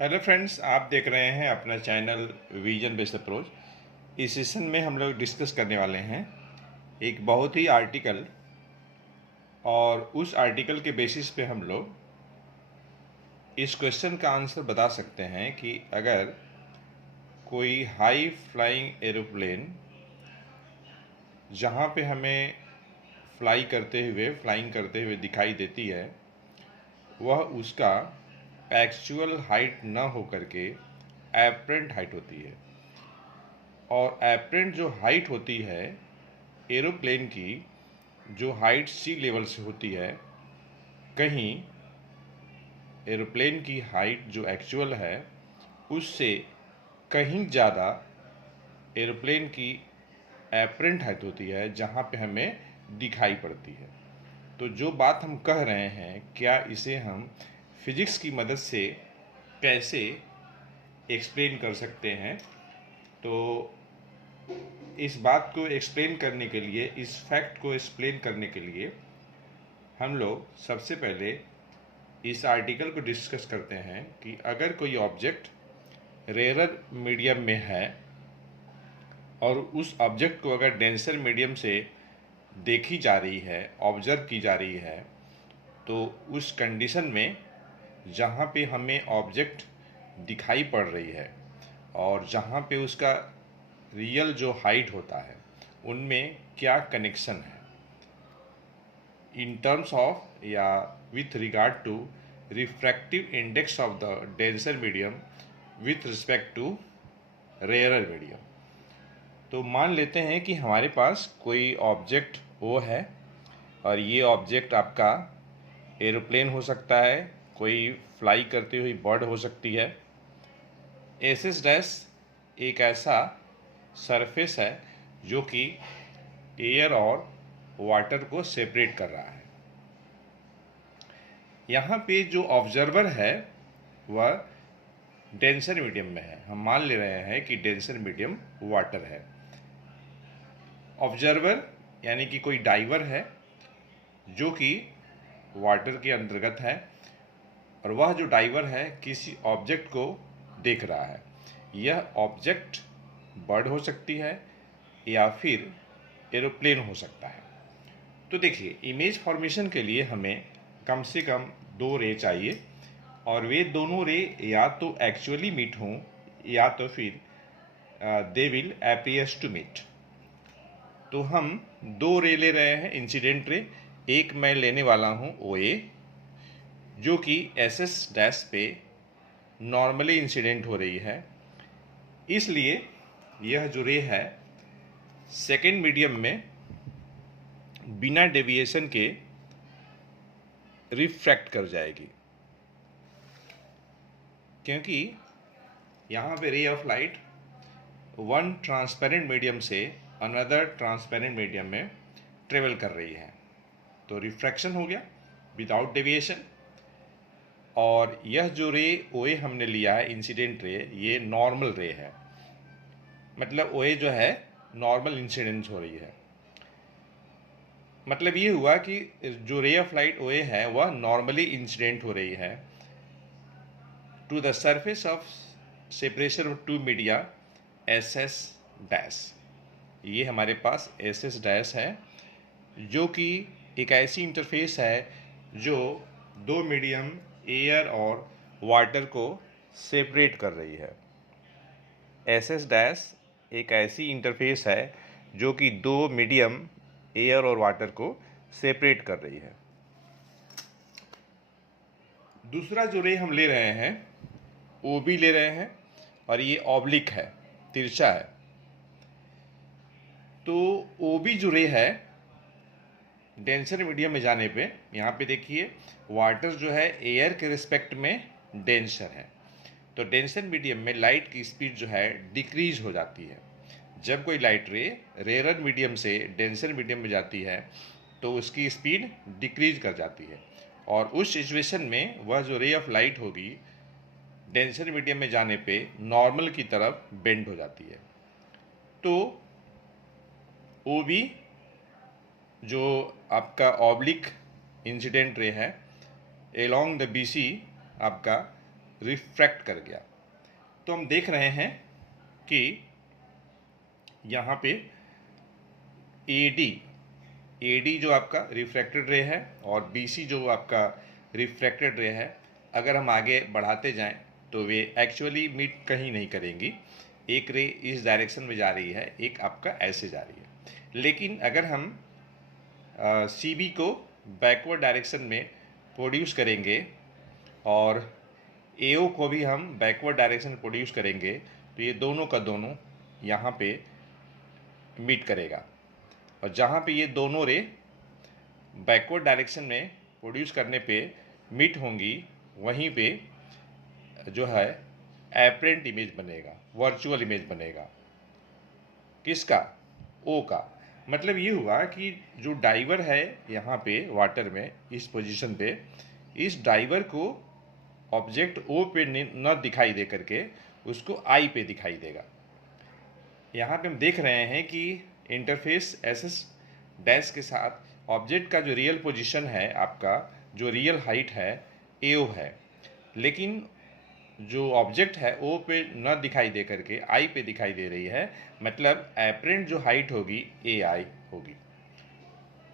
Hello friends, आप देख रहे हैं अपना चैनल विजन बेस्ड अप्रोच। इस सेशन में हम लोग डिस्कस करने वाले हैं एक बहुत ही आर्टिकल, और उस आर्टिकल के बेसिस पे हम लोग इस क्वेश्चन का आंसर बता सकते हैं कि अगर कोई हाई फ्लाइंग एरोप्लेन जहाँ पे हमें फ्लाइंग करते हुए दिखाई देती है, वह उसका एक्चुअल हाइट न हो करके एपरेंट हाइट होती है। और एपरेंट जो हाइट होती है एरोप्लेन की, जो हाइट सी लेवल से होती है, कहीं एरोप्लेन की हाइट जो एक्चुअल है उससे कहीं ज़्यादा एरोप्लेन की एपरेंट हाइट होती है, जहाँ पे हमें दिखाई पड़ती है। तो जो बात हम कह रहे हैं, क्या इसे हम फिजिक्स की मदद से कैसे एक्सप्लेन कर सकते हैं? तो इस बात को एक्सप्लेन करने के लिए, इस फैक्ट को एक्सप्लेन करने के लिए हम लोग सबसे पहले इस आर्टिकल को डिस्कस करते हैं कि अगर कोई ऑब्जेक्ट रेयर मीडियम में है और उस ऑब्जेक्ट को अगर डेंसर मीडियम से देखी जा रही है, ऑब्जर्व की जा रही है, तो उस कंडीशन में जहाँ पे हमें ऑब्जेक्ट दिखाई पड़ रही है और जहाँ पे उसका रियल जो हाइट होता है, उनमें क्या कनेक्शन है इन टर्म्स ऑफ या with regard to refractive index of the denser medium with respect to rarer medium. तो मान लेते हैं कि हमारे पास कोई ऑब्जेक्ट वो है, और ये ऑब्जेक्ट आपका एरोप्लेन हो सकता है, कोई फ्लाई करती हुई बर्ड हो सकती है। एस डैश एक ऐसा सरफेस है जो कि एयर और वाटर को सेपरेट कर रहा है। यहाँ पे जो ऑब्जर्वर है वह डेंसर मीडियम में है। हम मान ले रहे हैं कि डेंसर मीडियम वाटर है। ऑब्जर्वर यानी कि कोई डाइवर है जो कि वाटर के अंतर्गत है, और वह जो डाइवर है किसी ऑब्जेक्ट को देख रहा है। यह ऑब्जेक्ट बर्ड हो सकती है या फिर एरोप्लेन हो सकता है। तो देखिए, इमेज फॉर्मेशन के लिए हमें कम से कम दो रे चाहिए, और वे दोनों रे या तो एक्चुअली मीट हों या तो फिर they will appears to meet. तो हम दो रे ले रहे हैं, इंसिडेंट रे। एक मैं लेने वाला हूँ ओ ए, जो कि एस एस डैश पे नॉर्मली इंसिडेंट हो रही है, इसलिए यह जो रे है सेकेंड मीडियम में बिना डेविएशन के रिफ्रैक्ट कर जाएगी, क्योंकि यहाँ पे ray of light one transparent medium से अनदर ट्रांसपेरेंट मीडियम में ट्रेवल कर रही है। तो रिफ्रैक्शन हो गया विदाउट डेविएशन। और यह जो रे ओए हमने लिया है इंसिडेंट रे, ये नॉर्मल रे है, मतलब ओए जो है नॉर्मल इंसिडेंस हो रही है। मतलब ये हुआ कि जो रे ऑफ लाइट ओए है वह नॉर्मली इंसिडेंट हो रही है to the surface of separation of two media S S dash. ये हमारे पास एस एस डैश है, जो कि एक ऐसी इंटरफेस है जो दो मीडियम एयर और वाटर को सेपरेट कर रही है। एस एस डैश एक ऐसी इंटरफेस है जो कि दो मीडियम एयर और वाटर को सेपरेट कर रही है। दूसरा जो रे हम ले रहे हैं ओ बी ले रहे हैं, और ये ऑब्लिक है, तिरछा है। तो ओ बी जो रे है डेंसर मीडियम में जाने पे, यहाँ पे देखिए वाटर जो है एयर के रिस्पेक्ट में डेंसर है, तो डेंसर मीडियम में लाइट की स्पीड जो है डिक्रीज हो जाती है। जब कोई लाइट रे रेयर मीडियम से डेंसर मीडियम में जाती है तो उसकी स्पीड डिक्रीज कर जाती है, और उस सिचुएशन में वह जो रे ऑफ लाइट होगी डेंसर मीडियम में जाने पे नॉर्मल की तरफ बेंड हो जाती है। तो ओ बी जो आपका ऑब्लिक इंसिडेंट रे है एलोंग द बी सी आपका रिफ्रैक्ट कर गया। तो हम देख रहे हैं कि यहाँ पे AD जो आपका रिफ्रैक्टेड रे है और BC जो आपका रिफ्रैक्टेड रे है, अगर हम आगे बढ़ाते जाएं तो वे एक्चुअली मीट कहीं नहीं करेंगी। एक रे इस डायरेक्शन में जा रही है, एक आपका ऐसे जा रही है। लेकिन अगर हम CB को बैकवर्ड डायरेक्शन में प्रोड्यूस करेंगे और AO को भी हम बैकवर्ड डायरेक्शन में प्रोड्यूस करेंगे तो ये दोनों का दोनों यहाँ पे मीट करेगा। और जहाँ पे ये दोनों रे बैकवर्ड डायरेक्शन में प्रोड्यूस करने पे मीट होंगी, वहीं पे जो है एपरेंट इमेज बनेगा, वर्चुअल इमेज बनेगा। किसका? O का। मतलब ये हुआ कि जो डाइवर है यहाँ पे वाटर में इस पोजीशन पे, इस डाइवर को ऑब्जेक्ट O पे न दिखाई दे करके उसको I पे दिखाई देगा। यहाँ पे हम देख रहे हैं कि इंटरफेस SS डैश के साथ ऑब्जेक्ट का जो रियल पोजीशन है, आपका जो रियल हाइट है AO है, लेकिन जो ऑब्जेक्ट है O पे न दिखाई दे करके I पे दिखाई दे रही है। मतलब एपरेंट जो हाइट होगी AI होगी।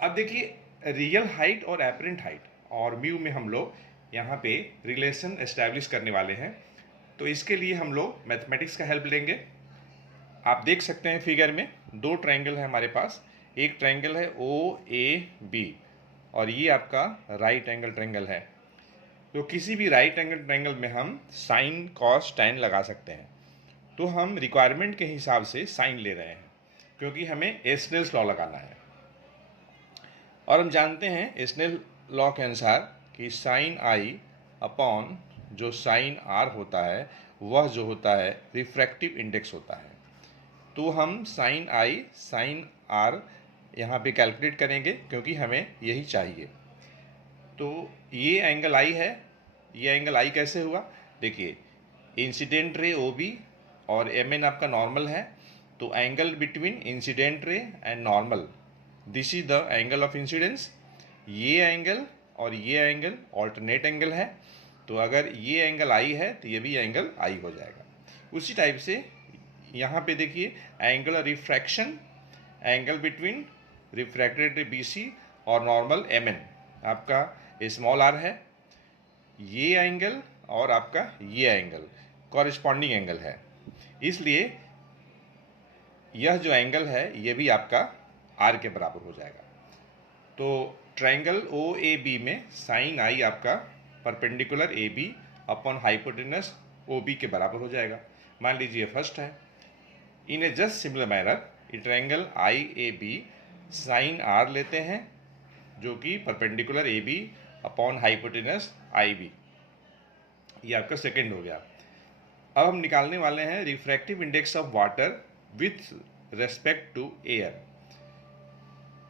अब देखिए रियल हाइट और एपरेंट हाइट और म्यू में हम लोग यहाँ पे रिलेशन एस्टैब्लिश करने वाले हैं। तो इसके लिए हम लोग मैथमेटिक्स का हेल्प लेंगे। आप देख सकते हैं फिगर में दो ट्रायंगल है हमारे पास। एक ट्रायंगल है OAB और ये आपका राइट एंगल ट्रायंगल है। तो किसी भी राइट एंगल ट्रायंगल में हम साइन कॉस टैन लगा सकते हैं। तो हम रिक्वायरमेंट के हिसाब से साइन ले रहे हैं क्योंकि हमें स्नेल्स लॉ लगाना है। और हम जानते हैं स्नेल लॉ के अनुसार कि साइन I अपॉन जो साइन R होता है वह जो होता है रिफ्रैक्टिव इंडेक्स होता है। तो हम साइन I साइन R यहाँ पे कैलकुलेट करेंगे क्योंकि हमें यही चाहिए। तो ये एंगल I है, ये एंगल I कैसे हुआ? देखिए इंसिडेंट रे OB और MN आपका नॉर्मल है, तो angle between incident ray and normal, this is the angle of incidence. ये एंगल और ये एंगल ऑल्टरनेट एंगल है, तो अगर ये एंगल I है तो ये भी एंगल I हो जाएगा। उसी टाइप से यहाँ पे देखिए angle refraction, angle between refracted रे BC और नॉर्मल MN आपका स्मॉल r है। ये एंगल और आपका ये एंगल कॉरेस्पॉन्डिंग एंगल है, इसलिए यह जो एंगल है ये भी आपका R के बराबर हो जाएगा। तो ट्रायंगल OAB में साइन I आपका perpendicular AB upon hypotenuse OB के बराबर हो जाएगा। मान लीजिए फर्स्ट है। इन ए जस्ट सिमिलर मैनर ये ट्रायंगल IAB साइन R लेते हैं जो कि perpendicular AB upon hypotenuse IB, ये आपका सेकेंड हो गया। अब हम निकालने वाले हैं refractive index of water with respect to air.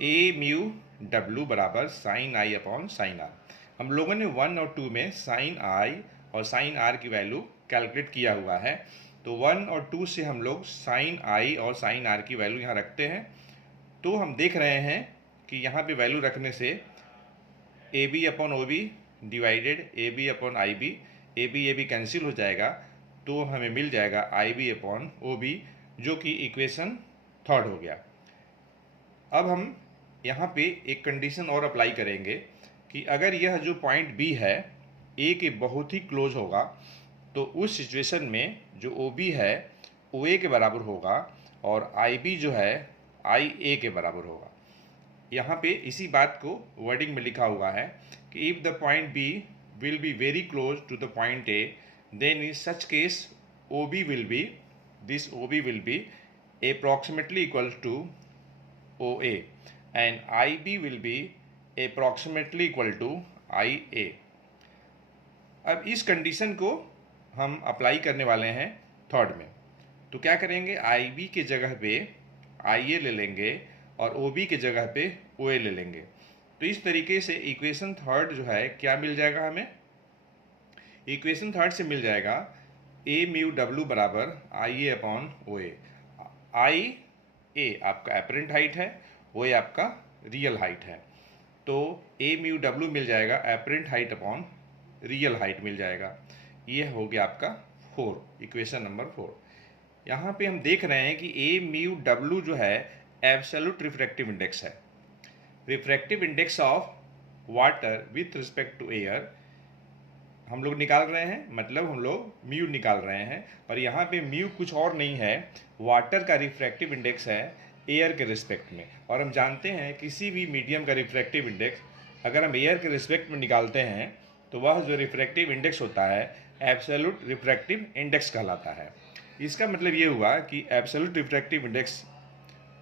A mu W बराबर sine I upon sine R। हम लोगों ने 1 और 2 में साइन I और साइन R की वैल्यू कैलकुलेट किया हुआ है। तो 1 और 2 से हम लोग साइन I और साइन R की वैल्यू यहाँ रखते हैं। तो हम देख रहे हैं कि यहाँ पे वैल्यू रखने से AB upon OB divided AB upon IB, AB cancel हो जाएगा, तो हमें मिल जाएगा IB अपॉन OB, जो कि इक्वेशन थर्ड हो गया। अब हम यहाँ पे एक कंडीशन और अप्लाई करेंगे कि अगर यह जो पॉइंट B है A के बहुत ही क्लोज होगा तो उस सिचुएशन में जो OB है OA के बराबर होगा और IB जो है IA के बराबर होगा। यहाँ पे इसी बात को वर्डिंग में लिखा हुआ है कि if the point B will be very close to the point A, then in such case OB will be approximately equal to OA and IB will be approximately equal to IA। अब इस condition को हम apply करने वाले हैं third में। तो क्या करेंगे, IB के जगह पे IA ले लेंगे और OB के जगह पे OA ले लेंगे। तो इस तरीके से इक्वेशन थर्ड जो है क्या मिल जाएगा हमें? इक्वेशन थर्ड से मिल जाएगा A म्यू W बराबर IA अपॉन OA। IA आपका एपरेंट हाइट है, OA आपका रियल हाइट है। तो A म्यू W मिल जाएगा apparent height upon real height मिल जाएगा। ये हो गया आपका 4, इक्वेशन नंबर 4। यहाँ पे हम देख रहे हैं कि ए म्यू डब्ल्यू जो है एब्सोल्यूट रिफ्रैक्टिव इंडेक्स है। Refractive index of water with respect to air हम लोग निकाल रहे हैं, मतलब हम लोग म्यू निकाल रहे हैं। और यहाँ पे म्यू कुछ और नहीं है, वाटर का रिफ्रैक्टिव इंडेक्स है एयर के रिस्पेक्ट में। और हम जानते हैं किसी भी मीडियम का रिफ्रैक्टिव इंडेक्स अगर हम एयर के रिस्पेक्ट में निकालते हैं तो वह जो रिफ्रैक्टिव इंडेक्स होता है एब्सोल्यूट रिफ्रैक्टिव इंडेक्स कहलाता है। इसका मतलब ये हुआ कि एब्सोल्यूट रिफ्रैक्टिव इंडेक्स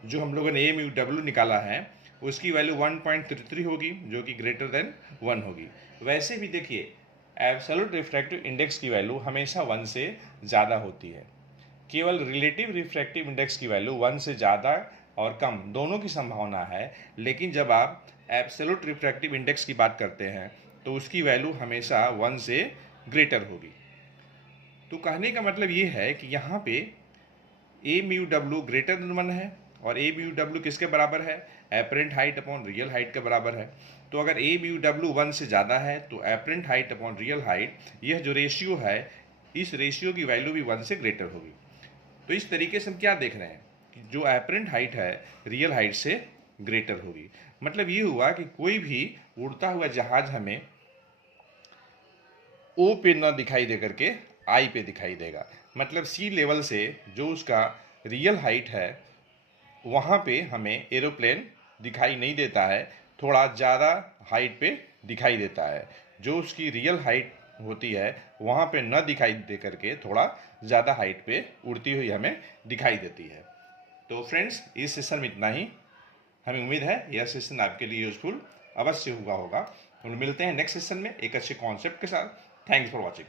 जो हम लोगों ने ए म्यू डब्ल्यू निकाला है उसकी वैल्यू 1.33 होगी, जो कि ग्रेटर देन 1 होगी। वैसे भी देखिए एब्सोल्यूट रिफ्रैक्टिव इंडेक्स की वैल्यू हमेशा 1 से ज़्यादा होती है। केवल रिलेटिव रिफ्रैक्टिव इंडेक्स की वैल्यू 1 से ज़्यादा और कम दोनों की संभावना है, लेकिन जब आप एब्सोल्यूट रिफ्रैक्टिव इंडेक्स की बात करते हैं तो उसकी वैल्यू हमेशा 1 से ग्रेटर होगी। तो कहने का मतलब ये है कि यहाँ पे ए म्यू डब्ल्यू ग्रेटर देन 1 है, और ए म्यू डब्ल्यू किसके बराबर है? Apparent height upon real height के बराबर है। तो अगर ए म्यू डब्ल्यू 1 से ज़्यादा है तो apparent height upon real height, यह जो रेशियो है इस रेशियो की वैल्यू भी 1 से ग्रेटर होगी। तो इस तरीके से हम क्या देख रहे हैं कि जो एपरेंट हाइट है रियल हाइट से ग्रेटर होगी। मतलब ये हुआ कि कोई भी उड़ता हुआ जहाज हमें ओ पे न दिखाई दे करके आई पे दिखाई देगा। मतलब सी लेवल से जो उसका रियल हाइट है वहाँ पे हमें एरोप्लेन दिखाई नहीं देता है, थोड़ा ज़्यादा हाइट पे दिखाई देता है। जो उसकी रियल हाइट होती है वहाँ पे न दिखाई दे करके थोड़ा ज़्यादा हाइट पे उड़ती हुई हमें दिखाई देती है। तो फ्रेंड्स, इस सेशन में इतना ही। हमें उम्मीद है यह सेशन आपके लिए यूजफुल अवश्य हुआ होगा। हम मिलते हैं नेक्स्ट सेशन में एक अच्छे कॉन्सेप्ट के साथ। Thanks for watching.